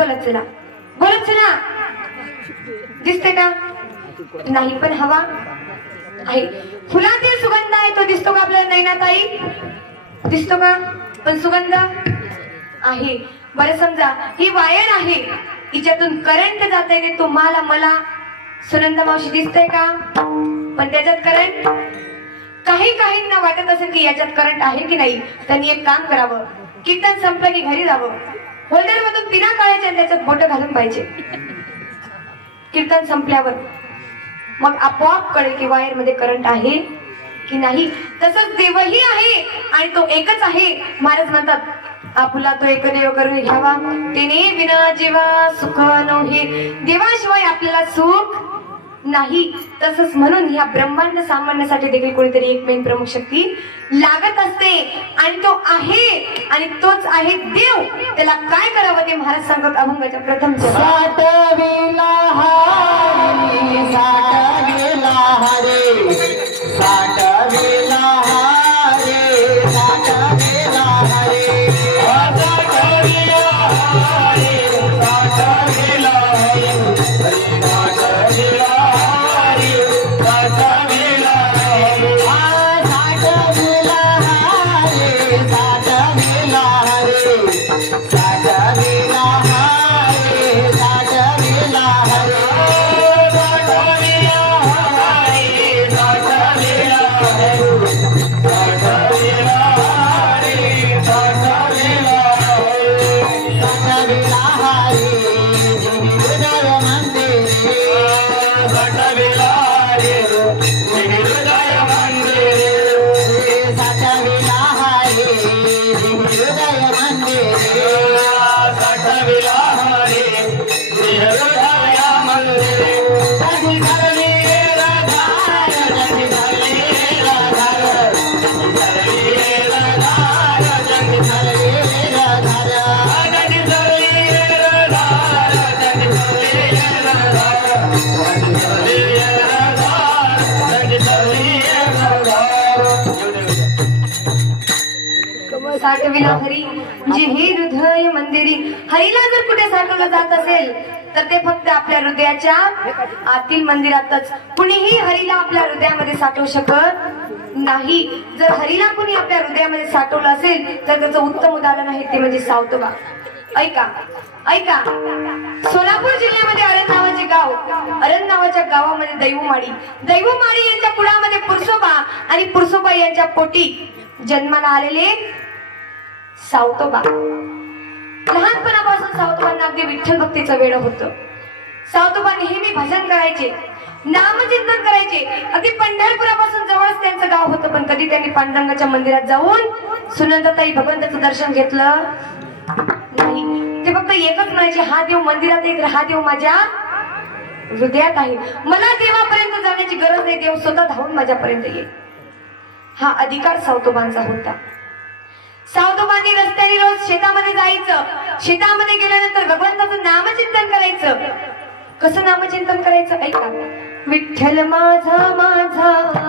बोलत चला. बोलत चला. दिसते का? नाही पण हवा आहे. फुलातील सुगंध आहे तो दिसतो का आपल्याला नैनाताई? दिसतो का? पण सुगंध आहे. बरं समजा ही वायर आहे. हिच्यातून करंट जात आहे ते तुम्हाला मला सुनंदा मावशी दिसतंय का? पण त्याच्यात करंट काही काहींना वाटत असेल की याच्यात करंट आहे की नाही त्यांनी एक काम करावं. कीर्तन संपलं की घरी जावं. होल्डर मधून बिना काढायचे आणि त्याच्यात बोट घालून पाहिजे. कीर्तन संपल्यावर मग आपोआप कळेल की वायरमध्ये करंट आहे की नाही. तसंच देवही आहे आणि तो एकच आहे. महाराज म्हणतात आपला तो एक देव करून घ्यावा. तिने विना जीवा सुख नव्हे देवाशिवाय आपल्याला सुख नाही. तसंच म्हणून या ब्रह्मांड सामान्यासाठी देखील कोणीतरी एक मेन प्रमुख शक्ती लागत असते. आणि तो आहे. आणि तोच आहे देव. त्याला काय करावं ते महाराज सांगत अभंगाच्या प्रथम Santa साठविला हरी. म्हणजे जी ही हृदय मंदिरी. हरीला जर कुठे साठवलं जात असेल तर ते फक्त आपल्या हृदयाच्या आतील मंदिरातच. कुणीही हरीला आपल्या हृदयामध्ये साठवू शकत नाही. जर हरीला कुणी आपल्या हृदयामध्ये साठवलं असेल तर त्याचं उत्तम उदाहरण आहे ते म्हणजे सावतोबा. ऐका ऐका. सोलापूर जिल्ह्यामध्ये अरण नावाचे गाव अरण नावाच्या गावामध्ये दैवमाडी दैवमाडी यांच्या कुळामध्ये पुरसोबा आणि पुरसोबा यांच्या पोटी जन्माला आलेले सावतोबा. लहानपणापासून सावतोबांना अगदी विठ्ठल भक्तीचं वेळ होत. सावतोबा नेहमी भजन करायचे नामचिंतन करायचे. अगदी पंढरपुरापासून जवळच त्यांचं गाव होतं पण कधी त्यांनी पांडुरंगाच्या मंदिरात जाऊन सुनंदाताई भगवंताचं दर्शन घेतलं. एकच म्हणायचे हा देव मंदिरात आहे तर हा देव माझ्या हृदयात आहे. मला देवापर्यंत जाण्याची गरज नाही देव स्वतः धावून माझ्यापर्यंत येईल. हा अधिकार सावतोबांचा होता. सावतोबांनी रस्त्याने रोज शेतामध्ये जायचं. शेतामध्ये गेल्यानंतर भगवंताचं नामचिंतन करायचं. कसं नामचिंतन करायचं? ऐका. विठ्ठल माझा माझा माझा माझा.